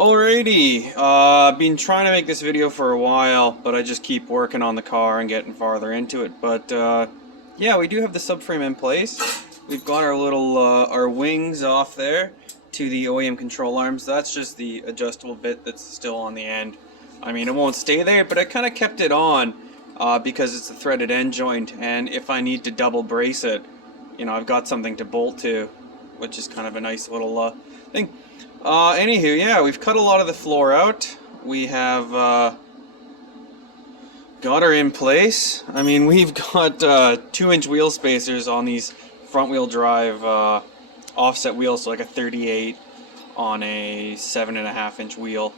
Alrighty, been trying to make this video for a while, but I just keep working on the car and getting farther into it. But yeah, we do have the subframe in place. We've got our little our wings off there to the OEM control arms. That's just the adjustable bit that's still on the end. I mean, it won't stay there, but I kind of kept it on because it's a threaded end joint, and if I need to double brace it, you know, I've got something to bolt to, which is kind of a nice little thing. Anywho, yeah, we've cut a lot of the floor out. We have got her in place. I mean, we've got 2-inch wheel spacers on these front-wheel drive offset wheels, so like a 38 on a 7.5-inch wheel,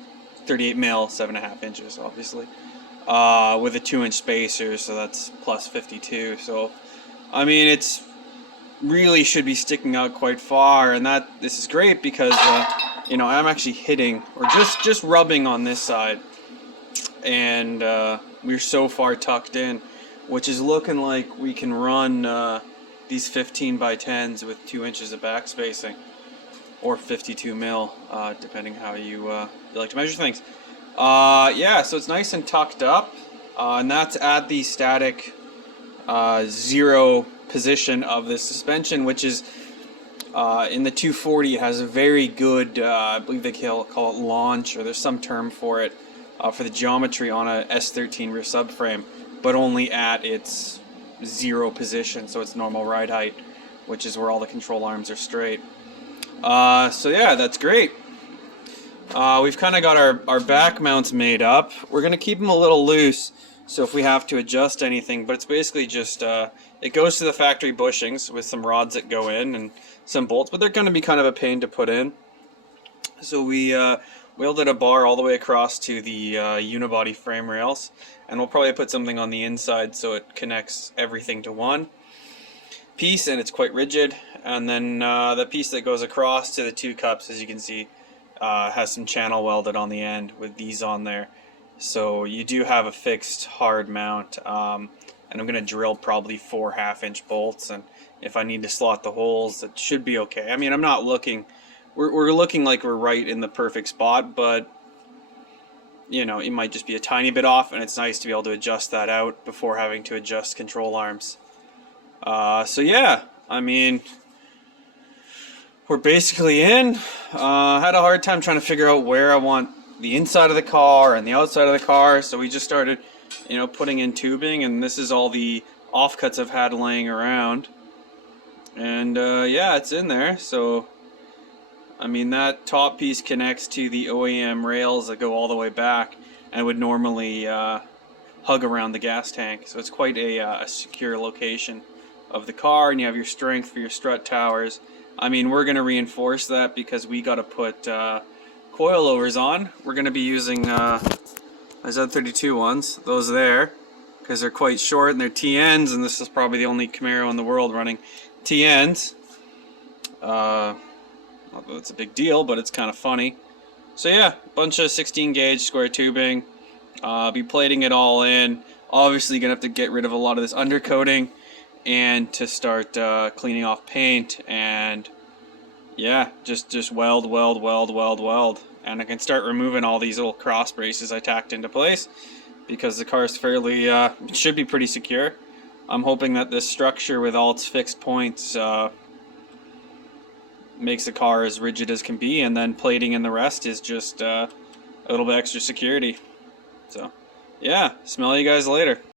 38 mil, 7.5 inches, obviously, with a 2-inch spacer, so that's plus 52. So, I mean, it's really should be sticking out quite far, and this is great because you know, I'm actually hitting or just rubbing on this side, and we're so far tucked in, which is looking like we can run these 15 by 10s with 2 inches of back spacing, or 52 mil, depending how you like to measure things. Yeah, so it's nice and tucked up, and that's at the static zero position of the suspension, which is in the 240. It has a very good, I believe they call it launch, or there's some term for it, for the geometry on a S13 rear subframe, but only at its zero position, so it's normal ride height, which is where all the control arms are straight. So yeah, that's great. We've kind of got our back mounts made up. We're going to keep them a little loose, so if we have to adjust anything, but it's basically just, it goes to the factory bushings with some rods that go in and some bolts, but they're going to be kind of a pain to put in. So we welded a bar all the way across to the unibody frame rails, and we'll probably put something on the inside so it connects everything to one piece, and it's quite rigid. And then the piece that goes across to the two cups, as you can see, has some channel welded on the end with these on there. So you do have a fixed hard mount, and I'm going to drill probably 4 1/2-inch bolts, and if I need to slot the holes, it should be okay. I mean, I'm not looking, we're looking like we're right in the perfect spot, but you know, it might just be a tiny bit off, and it's nice to be able to adjust that out before having to adjust control arms. So yeah, I mean, we're basically in. Had a hard time trying to figure out where I want the inside of the car and the outside of the car, so we just started, you know, putting in tubing, and this is all the offcuts I've had laying around, and yeah, it's in there. So I mean, that top piece connects to the OEM rails that go all the way back and would normally hug around the gas tank, so it's quite a secure location of the car, and you have your strength for your strut towers. I mean, we're going to reinforce that because we got to put coilovers on. We're going to be using Z32 ones, those there, because they're quite short and they're TNs, and this is probably the only Camaro in the world running TNs. Not that it's a big deal, but it's kind of funny. So yeah, bunch of 16 gauge square tubing. Be plating it all in. Obviously gonna have to get rid of a lot of this undercoating and to start cleaning off paint, and yeah, just weld, and I can start removing all these little cross braces I tacked into place because the car is fairly, it should be pretty secure. I'm hoping that this structure with all its fixed points makes the car as rigid as can be, and then plating in the rest is just a little bit extra security. So yeah, smell you guys later.